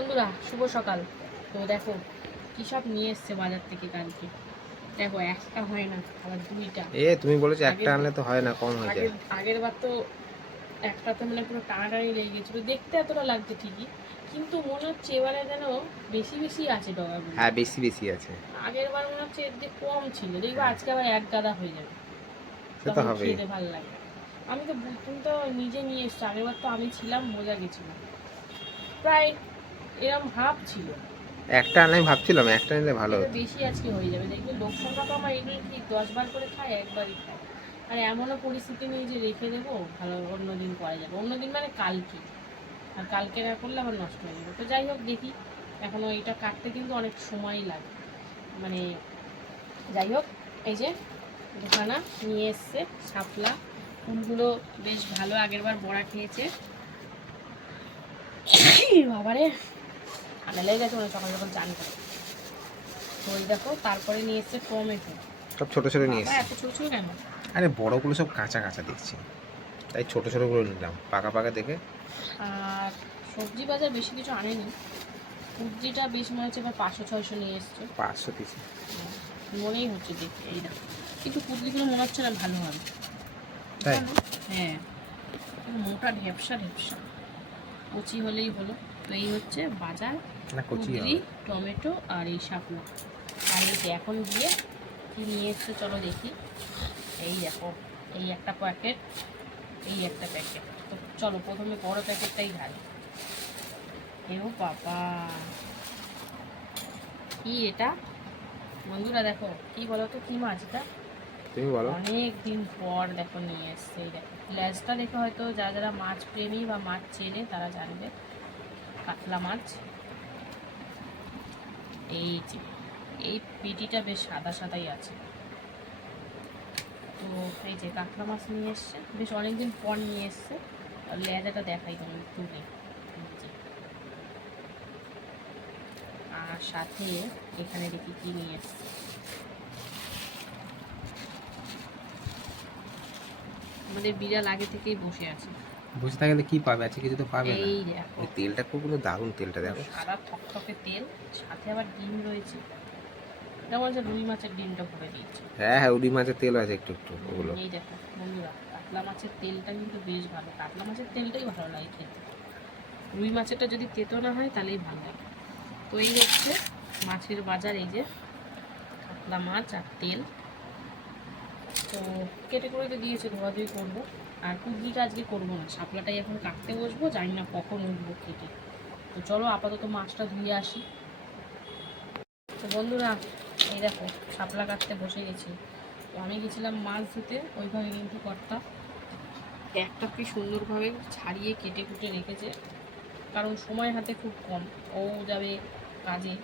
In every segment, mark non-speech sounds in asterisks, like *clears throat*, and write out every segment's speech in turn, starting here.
বন্ধুরা শুভ সকাল। তো দেখো কী সব নিয়ে এসছে বাজার থেকে কালকে? দেখো একটা হয় না আবার দুইটা। এ তুমি বলেছ একটা আনলে তো হয় না কম হয়ে যায়। আগের আগের বার তো একটা তো মানে পুরো টানাটানি লেগে গেছিল। দেখতে এতটা লাগছে ঠিকই কিন্তু মনে হচ্ছে এবারে যেন বেশি বেশি আছে ডগাগুলো হ্যাঁ বেশি বেশি আছে। আগের বার মনে হচ্ছে এর যে কম ছিল দেখব আজকে আবার এক গাদা হয়ে যাবে। সে তো তখন হবেই। খেতে ভালো লাগে। আমি তো তুমি তো নিজে নিয়ে এসছো আগেরবার তো আমি ছিলাম মজা গেছিল। প্রায় এরম ভাব ছিল। একটা আমি ভাবছিলাম একটা নিলে ভালো হতো। বেশি আজকে হয়ে যাবে। দেখবে লোক সংখ্যা তো আমার এগুলো ঠিক দশ বার করে খায় একবারই খায়। আর এমনও পরিস্থিতি নেই যে রেখে দেবো ভালো অন্যদিন করা যাবে। অন্যদিন মানে কালকে। আর কালকে না করলে আবার নষ্ট হয়ে যাবে। তো যাই হোক দেখি। এখনও এটা কাটতে কিন্তু অনেক সময় লাগে। মানে যাই হোক এই যে দোকানা নিয়ে এসছে শাপলা। ফুলগুলো বেশ ভালো আগেরবার বড়া খেয়েছে। বাবারে। ঠান্ডা লেগে গেছে মানে সকাল সকাল চান করে। তো ওই দেখো তারপরে নিয়ে এসছে টমেটো। সব ছোট ছোট নিয়ে এসছি। এত ছোট ছোট কেন? আরে বড়গুলো সব কাঁচা কাঁচা দেখছি। তাই ছোট ছোটগুলো নিলাম পাকা পাকা দেখে। আর সবজি বাজার বেশি কিছু আনেনি। সবজিটা বেশ মনে হচ্ছে এবার পাঁচশো ছয়শো নিয়ে এসছে। পাঁচশো পিস। মনেই হচ্ছে দেখতে এই দেখো কিন্তু কুদলিগুলো মনে হচ্ছে না ভালো হবে। তাই? হ্যাঁ। মোটা ঢেপসা ঢেপসা। কচি হলেই হলো। তো এই হচ্ছে বাজার কচি টমেটো আর এই শাপলা আর এই যে এখন গিয়ে কি নিয়ে এসছে চলো দেখি। এই দেখো এই একটা প্যাকেট এই একটা প্যাকেট তো চলো প্রথমে বড় প্যাকেটটাই ঢালি। এও বাবা কি এটা? বন্ধুরা দেখো কি বলো তো কি মাছ এটা? তুমি বলো। অনেক দিন পর দেখো নিয়ে এসছে এই দেখো। দেখে হয়তো যারা যারা মাছ প্রেমী বা মাছ চেনে তারা জানবে। কাতলা মাছ। এই যে, এই পিটিটা বেশ সাদা সাদাই আছে। তো এই যে কাতলা মাছ নিয়ে এসছে, বেশ অনেকদিন পর নিয়ে এসছে। লেজাটা দেখাই তোমার তুলে। আর সাথে এখানে দেখি কি নিয়ে এসছে। আমাদের বিড়াল আগে থেকেই বসে আছে। বসে থাকলে কি পাবে? আছে কিছু তো পাবে না। এই ওই তেলটা খুব দারুণ তেলটা দেখো। সাদা থকথকে তেল সাথে আবার ডিম রয়েছে। যেমন হচ্ছে রুই মাছের ডিমটা ভরে দিয়েছে। হ্যাঁ হ্যাঁ রুই মাছের তেল আছে একটু একটু ওগুলো। এই দেখো বন্ধুরা কাতলা মাছের তেলটা কিন্তু বেশ ভালো। কাতলা মাছের তেলটাই ভালো লাগে খেতে। রুই মাছেরটা যদি তেতো না হয় তাহলেই ভালো লাগে। তো এই হচ্ছে মাছের বাজার এই যে কাতলা মাছ আর তেল। তো কেটে করে তো দিয়েছে ধোয়াধুয়ি করব। আর কুদলিটা আজকে করব না, শাপলাটাই এখন কাটতে বসবো, জানি না কখন উঠবো কেটে তো চলো আপাতত মাছটা ধুয়ে আসি। তো বন্ধুরা, এই দেখো, শাপলা কাটতে বসে গেছি। তো আমি গেছিলাম মাছ ধুতে ওইভাবে কিন্তু কর্তা। একটা কি সুন্দরভাবে ছাড়িয়ে কেটে কুটে রেখেছে, কারণ সময় হাতে খুব কম। ও যাবে কাজে,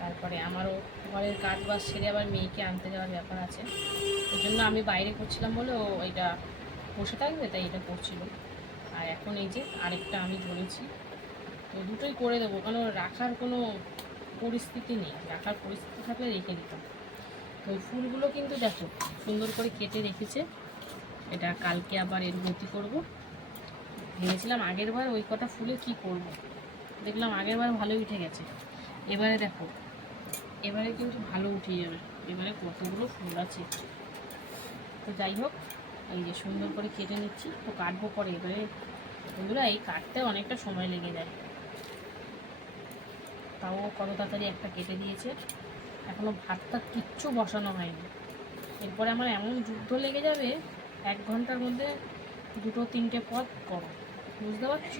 তারপরে আমারও ঘরের কাজ বাজ সেরে আবার মেয়েকে আনতে যাওয়ার ব্যাপার আছে। ওই জন্য আমি বাইরে করছিলাম বলে ও এটা বসে থাকবে, তাই এটা করছিল। আর এখন এই যে আরেকটা আমি ধরেছি, তো দুটোই করে দেবো কারণ রাখার কোনো পরিস্থিতি নেই। রাখার পরিস্থিতি থাকলে রেখে দিতাম। তো ফুলগুলো কিন্তু দেখো, সুন্দর করে কেটে রেখেছে। এটা কালকে আবার এর গতি করব। ভেবেছিলাম আগের বার ওই কটা ফুলে কি করব। দেখলাম আগের বার ভালোই উঠে গেছে। এবারে দেখো, এবারে কিন্তু ভালো উঠে যাবে। এবারে কতগুলো ফুল আছে। তো যাই হোক এই যে সুন্দর করে কেটে নিচ্ছি, তো কাটবো পরে। এবারে বন্ধুরা, এই কাটতে অনেকটা সময় লেগে যায়। তাও কত তাড়াতাড়ি একটা কেটে দিয়েছে। এখনও ভাতটা কিচ্ছু বসানো হয়নি। এরপরে আমার এমন যুদ্ধ লেগে যাবে, এক ঘণ্টার মধ্যে দুটো তিনটে পদ করো বুঝতে পারছ?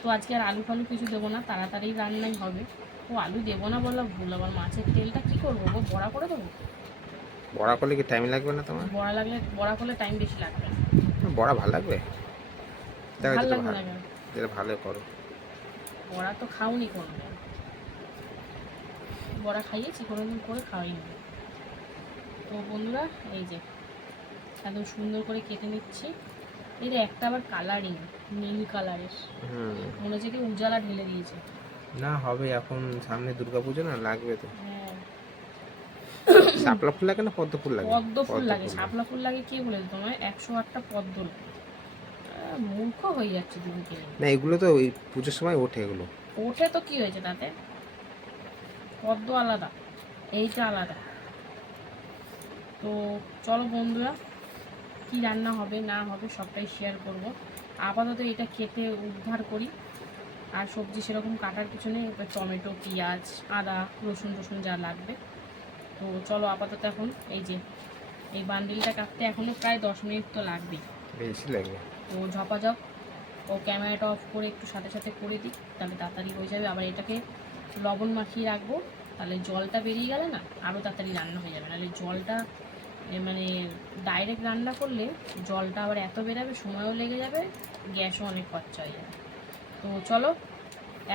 তো আজকে আর আলু ফালু কিছু দেবো না, তাড়াতাড়ি রান্নাই হবে। ও আলু দেবো না বললাম, ভুল, আবার মাছের তেলটা কি করব বড়া করে দেবো? বড়া করলে কি টাইম লাগবে না তোমার? বড়া লাগলে বড়া করলে টাইম বেশি লাগবে। বড়া ভালো লাগবে? দেখো ভালো যেটা ভালো যেটা ভালো করো। বড়া তো খাওনি কোনোদিন। বড়া খাইয়েছি কোনোদিন করে খাওয়াইনি। তো বন্ধুরা এই যে একদম সুন্দর করে কেটে নিচ্ছি। যে একটা আবার কালারিং নীল কালারের হুম। মনে হচ্ছে কি উজালা ঢেলে দিয়েছে। না হবে এখন সামনে দুর্গাপুজো না লাগবে তো। হ্যাঁ শাপলা ফুল লাগে না পদ্ম ফুল লাগে? পদ্ম ফুল লাগে। শাপলা ফুল লাগে কে বলে তোমায় একশো আটটা পদ্ম। মূর্খ হয়ে যাচ্ছে নিয়ে। না এগুলো তো ওই পুজোর সময় ওঠে এগুলো। ওঠে তো কি হয়েছে তাতে? পদ্ম আলাদা এইটা আলাদা। তো চলো বন্ধুরা কি রান্না হবে না হবে সবটাই শেয়ার করব। আপাতত এটা কেটে উদ্ধার করি। আর সবজি সেরকম কাটার কিছু নেই এবার টমেটো পেঁয়াজ আদা রসুন টসুন যা লাগবে। তো চলো আপাতত এখন এই যে এই বান্ডিলটা কাটতে এখনও প্রায় দশ মিনিট তো লাগবেই বেশি লাগবে। তো ঝপাঝপ ও ক্যামেরাটা অফ করে একটু সাথে সাথে করে দিই তাহলে তাড়াতাড়ি হয়ে যাবে। আবার এটাকে লবণ মাখিয়ে রাখব তাহলে জলটা বেরিয়ে গেলে না আরও তাড়াতাড়ি রান্না হয়ে যাবে। নাহলে জলটা মানে ডাইরেক্ট রান্না করলে জলটা আবার এত বেরাবে সময়ও লেগে যাবে গ্যাসও অনেক খরচা হয়ে যাবে। তো চলো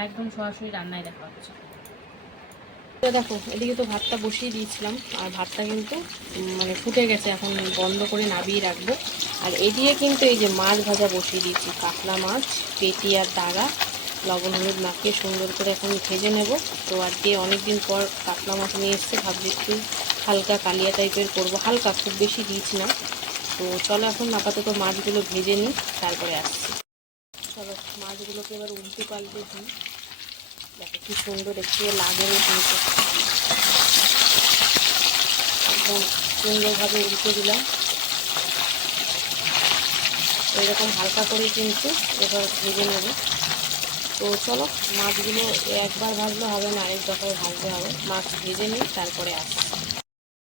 একদম সরাসরি রান্নায় দেখা হচ্ছে। তো দেখো, এদিকে তো ভাতটা বসিয়ে দিয়েছিলাম, আর ভাতটা কিন্তু মানে ফুটে গেছে, এখন বন্ধ করে নাবিয়ে রাখব। আর এদিকে কিন্তু এই যে মাছ ভাজা বসিয়ে দিয়েছি, কাতলা মাছ, পেটি আর দাগা, লবণ হলুদ মাখিয়ে সুন্দর করে এখন ভেজে নেব। তো আর দিয়ে অনেকদিন পর কাতলা মাছ নিয়ে এসছে, ভাবছি একটু হালকা কালিয়া টাইপের করব। হালকা, খুব বেশি দিয়েছি না। তো চলো এখন আপাতত মাছগুলো ভেজে নিই, তারপরে আসছি। চলো, মাছগুলোকে এবার উল্টে পাল্টে দিই। দেখো কি সুন্দর একটু লাগে কিন্তু। একদম সুন্দরভাবে উল্টে দিলাম। এরকম হালকা করে কিন্তু এবার ভেজে নেব। তো চলো, মাছগুলো একবার ভাজলে হবে না, আরেক দফায় ভাজতে হবে। মাছ ভেজে নিই, তারপরে আসছি।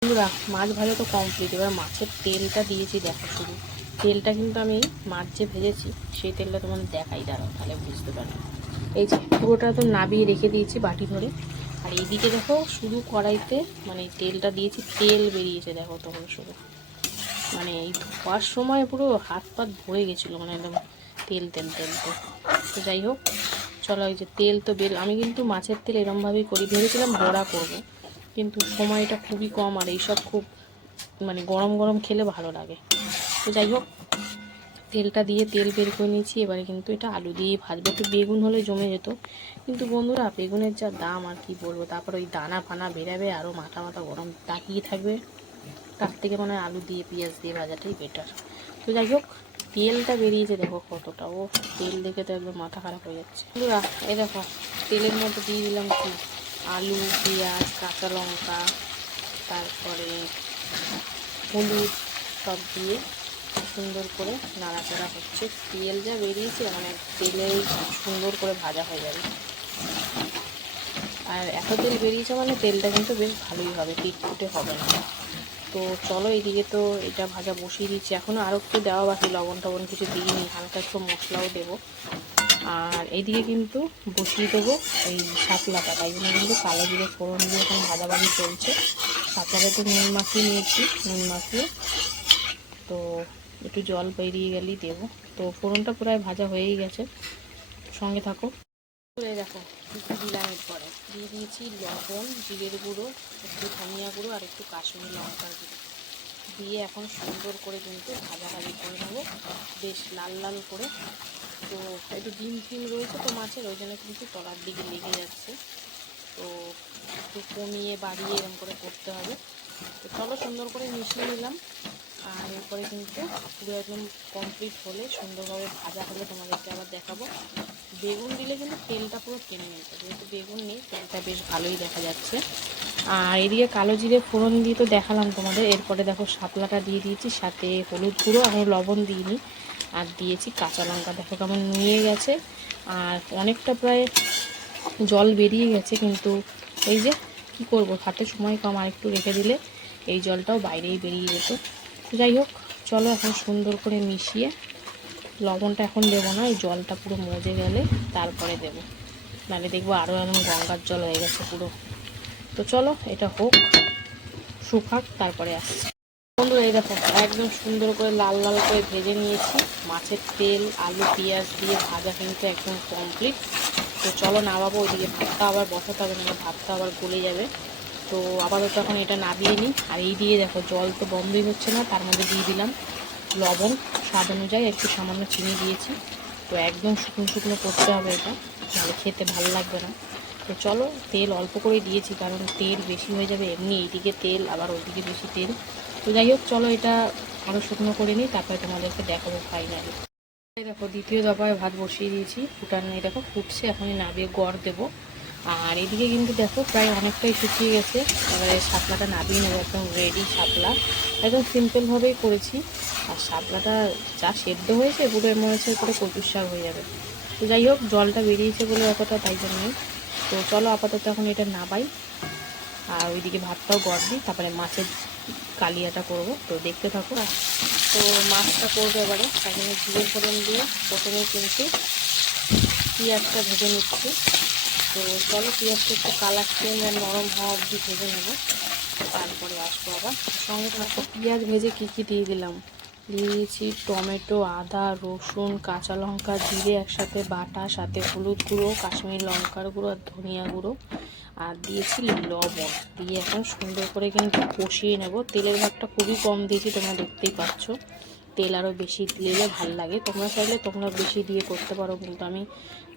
বন্ধুরা, মাছ ভাজা তো কমপ্লিট এবার মাছের তেলটা দিয়েছি, দেখো শুধু। তেলটা কিন্তু আমি মাছ যে ভেজেছি, সেই তেলটা তোমাদের দেখাই, দাঁড়াও, তাহলে বুঝতে পারবে এই যে পুরোটা তো নাবিয়ে রেখে দিয়েছি বাটি ধরে। আর এইদিকে দেখো, শুধু কড়াইতে মানে তেলটা দিয়েছি, তেল বেরিয়েছে দেখো তখন শুধু। মানে এই ধোয়ার সময় পুরো হাত পাত ভরে গেছিল মানে একদম তেল তেল তেল তো তো যাই হোক, চলো এই যে তেল তো বের আমি কিন্তু মাছের তেল এরমভাবেই করি, ভেবেছিলাম বড়া করব, কিন্তু সময়টা খুবই কম আর এইসব খুব মানে গরম গরম খেলে ভালো লাগে। তো যাই হোক তেলটা দিয়ে তেল বের করে নিয়েছি, এবারে কিন্তু এটা আলু দিয়ে ভাজবো। একটু বেগুন হলে জমে যেত। কিন্তু বন্ধুরা, বেগুনের যা দাম আর কি বলব, তারপর ওই দানা ফানা বেরাবে আরও মাথা মাথা গরম তাকিয়ে থাকবে। তার থেকে মনে হয় আলু দিয়ে, পেঁয়াজ দিয়ে ভাজাটাই বেটার তো যাই হোক, তেলটা বেরিয়েছে, দেখো কতটা। ও, তেল দেখে তো একদম মাথা খারাপ হয়ে যাচ্ছে। বন্ধুরা এ দেখো, তেলের মধ্যে দিয়ে দিলাম কি? আলু, পেঁয়াজ, কাঁচা লঙ্কা, তারপরে হলুদ সব দিয়ে সুন্দর করে নাড়াচাড়া হচ্ছে। তেল যা বেরিয়েছে মানে তেলেই সুন্দর করে ভাজা হয়ে যাবে। আর এত তেল বেরিয়েছে মানে তেলটা কিন্তু বেশ ভালোই হবে পিটপুটে হবে না। তো চলো এইদিকে তো এটা ভাজা বসিয়ে দিচ্ছি। এখনও আরও একটু দেওয়া বাকি, লবণ টবণ কিছু দিইনি, হালকা একটু মশলাও দেবো। আর এইদিকে কিন্তু বসিয়ে দেবো এই শাপলাটা তাই জন্য কিন্তু কালো জিরে ফোড়ন দিয়ে এখন ভাজাভাজি চলছে। শাপলাটা তো নুন মাখিয়ে নিয়েছি, নুন মাখিয়ে। তো একটু জল বেরিয়ে গেলেই দেবো। তো ফোড়নটা প্রায় ভাজা হয়েই গেছে। সঙ্গে থাকো। এই দেখো দিলাম এরপরে। দিয়ে দিয়েছি লবণ, জিরের গুঁড়ো, একটু ধনিয়া গুঁড়ো আর একটু কাশ্মীরি লঙ্কার গুঁড়ো। দিয়ে এখন সুন্দর করে কিন্তু ভাজা ভাজি করে নেব। বেশ লাল লাল করে। তো একটু ডিম ফিম রয়েছে তো মাছের, ওই জন্য কিন্তু তলার দিকে লেগে যাচ্ছে। তো একটু কমিয়ে বাড়িয়ে এরকম করে করতে হবে। তো চলো সুন্দর করে মিশিয়ে নিলাম। আর এরপরে কিন্তু পুরো একদম কমপ্লিট হলে সুন্দরভাবে ভাজা হলে তোমাদেরকে আবার দেখাবো। বেগুন দিলে কিন্তু তেলটা পুরো টেনে নিতে যেহেতু বেগুন নেই, তেলটা বেশ ভালোই দেখা যাচ্ছে। আর এদিকে কালো জিরে ফোড়ন দিয়ে তো দেখালাম তোমাদের, এরপরে দেখো শাপলাটা দিয়ে দিয়েছি, সাথে হলুদ গুঁড়ো এখন লবণ দিইনি। আর দিয়েছি কাঁচা লঙ্কা, দেখো কেমন নিয়ে গেছে। আর অনেকটা প্রায় জল বেরিয়ে গেছে, কিন্তু এই যে কি করব হাতে সময় কম, আর একটু রেখে দিলে এই জলটাও বাইরেই বেরিয়ে যেত। যাই হোক, চলো এখন সুন্দর করে মিশিয়ে লবণটা এখন দেবো না, এই জলটা পুরো মজে গেলে তারপরে দেবো। নাহলে দেখব আরও এমন গঙ্গার জল হয়ে গেছে পুরো। তো চলো, এটা হোক, শুকাক, তারপরে আসছে। বন্ধুরা, এই দেখো, একদম সুন্দর করে লাল লাল করে ভেজে নিয়েছি। মাছের তেল, আলু, পেঁয়াজ দিয়ে ভাজা কিন্তু একদম কমপ্লিট তো চলো নামাবো ওইদিকে ভাতটা আবার বসাতে হবে, নাহলে ভাতটা আবার গলে যাবে। তো আপাতত এখন এটা নাবিয়ে নিই। আর এই দিয়ে দেখো, জল তো বন্ধই হচ্ছে না, তার মধ্যে দিয়ে দিলাম লবণ। স্বাদ অনুযায়ী একটু সামান্য চিনি দিয়েছি। তো একদম শুকনো শুকনো করতে হবে এটা, নাহলে খেতে ভালো লাগবে না। তো চলো, তেল অল্প করে দিয়েছি, কারণ তেল বেশি হয়ে যাবে, এমনি এইদিকে তেল, আবার ওইদিকে বেশি তেল। তো যাই হোক, চলো এটা আরও শুকনো করে নিই, তারপরে তোমাদেরকে দেখাবো ফাইনালি দেখো, দ্বিতীয় দফায় ভাত বসিয়ে দিয়েছি, ফুটানো দেখো, ফুটছে, এখনই নাবিয়ে গড় দেবো। আর এদিকে কিন্তু দেখো প্রায় অনেকটাই শুকিয়ে গেছে। এবারে শাপলাটা নাবিয়ে নেব, একদম রেডি শাপলা। একদম সিম্পলভাবেই করেছি। আর শাপলাটা যা সেদ্ধ হয়েছে পুরো মনে হচ্ছে পুরো কচুর শাক হয়ে যাবে। তো যাই হোক, জলটা বেরিয়েছে বলে অতটা তাই জন্যই তো চলো আপাতত এখন এটা নাবাই আর ওইদিকে ভাতটাও গড় দিই, তারপরে মাছের কালিয়াটা করব। তো দেখতে থাকো। তো মাছটা করব এবারে। তার জন্য ফোড়ন দিয়ে প্রথমে কিন্তু পেঁয়াজটা ভেজে নিচ্ছি। তো চলো পেঁয়াজটা একটু কালার চেঞ্জ আর নরম হওয়া অবধি ভেজে নেব। তারপরে আসব আবার। সঙ্গে থাকো, পেঁয়াজ ভেজে কী কী দিয়ে দিলাম? দিয়েছি টমেটো, আদা, রসুন, কাঁচা লঙ্কা, জিরে একসাথে, বাটা, সাথে হলুদ গুঁড়ো, কাশ্মীর লঙ্কার গুঁড়ো আর ধনিয়া গুঁড়ো। আর দিয়েছি লবণ। দিয়ে এখন সুন্দর করে কিন্তু কষিয়ে নেব। তেলের ভাগটা খুবই কম দিয়েছি, তোমরা দেখতেই পাচ্ছ। তেল আরও বেশি দিলে ভালো লাগে। তোমরা চাইলে তোমরা বেশি দিয়ে করতে পারো, কিন্তু আমি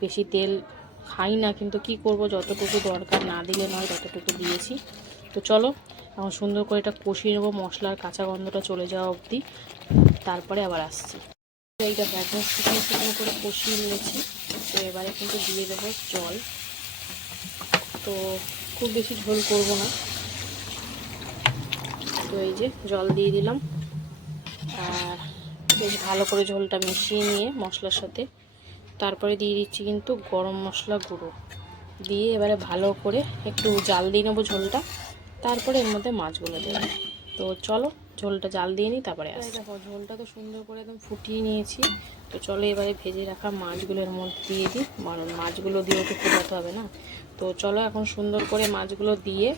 বেশি তেল খাই না, কিন্তু কি করব? যতটুকু দরকার না দিলে নয়, ততটুকু দিয়েছি। তো চলো, এখন সুন্দর করে এটা কষিয়ে নেব, মশলার কাঁচা গন্ধটা চলে যাওয়া অবধি। তারপরে আবার আসছি। এইটা একদম শুকনো শুকনো করে কষিয়ে নিয়েছি। তো এবারে কিন্তু দিয়ে দেবো জল। তো খুব বেশি ঝোল করব না। তো এই যে জল দিয়ে দিলাম। আর বেশ ভালো করে ঝোলটা মিশিয়ে নিয়ে মশলার সাথে তারপরে দিয়ে দিচ্ছি কিন্তু গরম মশলা গুঁড়ো। দিয়ে এবারে ভালো করে একটু জাল দিয়ে নেব ঝোলটা। তারপরে এর মধ্যে মাছগুলো দেবো। তো চলো ঝোলটা জাল দিয়ে নিই তারপরে আসি দেখো ঝোলটা তো সুন্দর করে একদম ফুটিয়ে নিয়েছি। তো চলো এবারে ভেজে রাখা মাছগুলো এর মধ্যে দিয়ে দিই। কারণ মাছগুলো দিয়েও তো ফুটাতে হবে না। তো চলো এখন সুন্দর করে মাছগুলো দিয়ে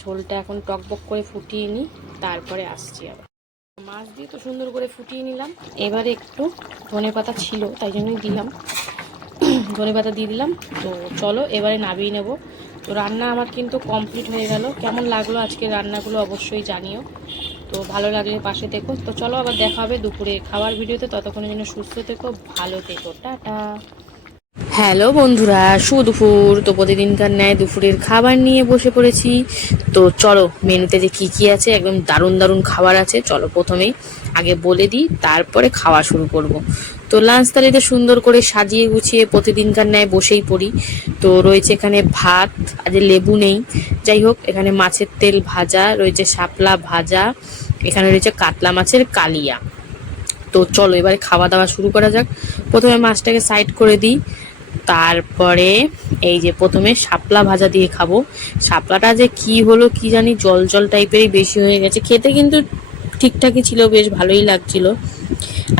ঝোলটা এখন টকবক করে ফুটিয়ে নিই। তারপরে আসছি আবার। মাছ দিয়ে তো সুন্দর করে ফুটিয়ে নিলাম। এবারে একটু ধনে পাতা ছিল, তাই জন্যই দিলাম। *clears throat* ধনে পাতা দিয়ে দিলাম। তো চলো, এবারে নামিয়ে নেব। তো রান্না আমার কিন্তু কমপ্লিট হয়ে গেল। কেমন লাগল আজকে রান্নাগুলো অবশ্যই জানিও। তো ভালো লাগলে পাশে থেকো। তো চলো, আবার দেখা হবে দুপুরে খাওয়ার ভিডিওতে। ততক্ষণের জন্য সুস্থ থেকো, ভালো থেকো। টাটা। হ্যালো বন্ধুরা, সুদুপুর। তো প্রতিদিনকার ন্যায় দুপুরের খাবার নিয়ে বসে পড়েছি। তো চলো, মেনুতে যে কি কি আছে, একদম দারুণ দারুণ খাবার আছে, চলো প্রথমেই আগে বলে দিই, তারপরে খাওয়া শুরু করব। তো লাঞ্চ থালিতে সুন্দর করে সাজিয়ে গুছিয়ে প্রতিদিনকার ন্যায় বসেই পড়ি। তো রয়েছে এখানে ভাত, আজ লেবু নেই। যাই হোক, এখানে মাছের তেল ভাজা, রয়েছে শাপলা ভাজা, এখানে রয়েছে কাতলা মাছের কালিয়া। তো চলো, এবারে খাওয়া দাওয়া শুরু করা যাক। প্রথমে মাছটাকে সাইড করে দিই। তারপরে এই যে প্রথমে শাপলা ভাজা দিয়ে খাব। শাপলাটা যে কি হলো কি জানি জল জল টাইপেরই বেশি হয়ে গেছে। খেতে কিন্তু ঠিকঠাকই ছিল, বেশ ভালোই লাগছিল।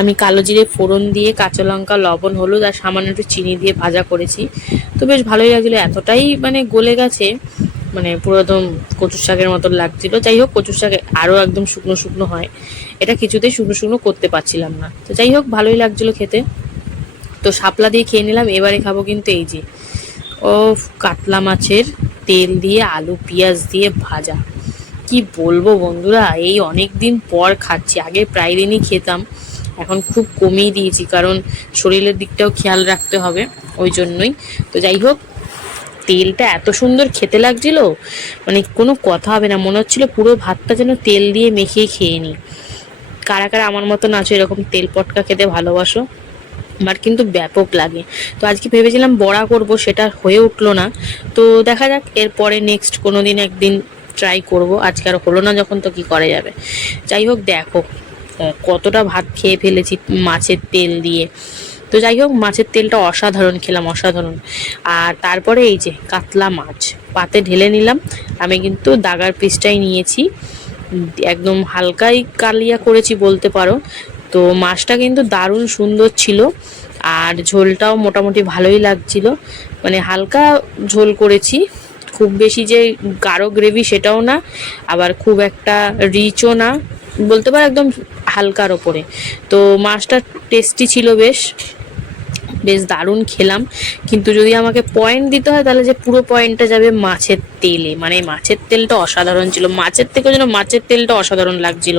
আমি কালো জিরে ফোড়ন দিয়ে, কাঁচা লঙ্কা, লবণ, হলুদ আর সামান্য একটু চিনি দিয়ে ভাজা করেছি। তো বেশ ভালোই লাগছিল, এতটাই মানে গলে গেছে মানে পুরো একদম কচুর শাকের মতন লাগছিল। যাই হোক, কচুর শাক আরও একদম শুকনো শুকনো হয়। এটা কিছুতেই শুকনো শুকনো করতে পারছিলাম না। তো যাই হোক, ভালোই লাগছিল খেতে। তো শাপলা দিয়ে খেয়ে নিলাম, এবারে খাব কিন্তু এই যে ও কাতলা মাছের তেল দিয়ে আলু পেঁয়াজ দিয়ে ভাজা। কি বলব বন্ধুরা, এই অনেক দিন পর খাচ্ছি, আগে প্রায় দিনই খেতাম, এখন খুব কমিয়ে দিয়েছি, কারণ শরীরের দিকটাও খেয়াল রাখতে হবে ওই জন্যই। তো যাই হোক, তেলটা এত সুন্দর খেতে লাগছিল মানে কোনো কথা হবে না, মনে হচ্ছিল পুরো ভাতটা যেন তেল দিয়ে মেখে খেয়ে নিই। কারা কারা আমার মতন আছো, এরকম তেল পটকা খেতে ভালোবাসো? আমার কিন্তু ব্যাপক লাগে। তো আজকে ভেবেছিলাম বড়া করব, সেটা হয়ে উঠল না। তো দেখা যাক, এরপরে নেক্সট কোনো দিন একদিন ট্রাই করব। আজকে আর হলো না যখন, তো কি করা যাবে? যাই হোক, দেখো কতটা ভাত খেয়ে ফেলেছি মাছের তেল দিয়ে। তো যাই হোক, মাছের তেলটা অসাধারণ খেলাম, অসাধারণ। আর তারপরে এই যে কাতলা মাছ, পাতে ঢেলে নিলাম। আমি কিন্তু দাগার পিসটাই নিয়েছি। একদম হালকাই কালিয়া করেছি বলতে পারো। তো মাছটা কিন্তু দারুণ সুন্দর ছিল আর ঝোলটাও মোটামুটি ভালোই লাগছিল। মানে হালকা ঝোল করেছি, খুব বেশি যে গাঢ় গ্রেভি সেটাও না, আবার খুব একটা রিচও না, বলতে পারো একদম হালকার ওপরে। তো মাছটা টেস্টি ছিল বেশ। বেশ দারুণ খেলাম। কিন্তু যদি আমাকে পয়েন্ট দিতে হয়, তাহলে যে পুরো পয়েন্টটা যাবে মাছের তেলে। মানে মাছের তেলটা অসাধারণ ছিল। মাছের থেকে যেন মাছের তেলটা অসাধারণ লাগছিল।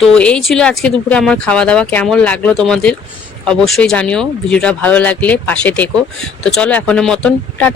তো এই ছিল আজকে দুপুরে আমার খাওয়া দাওয়া কেমন লাগল তোমাদের? অবশ্যই জানিও। ভিডিওটা ভালো লাগলে পাশে থেকো। তো চলো এখনের মতন, টাটা।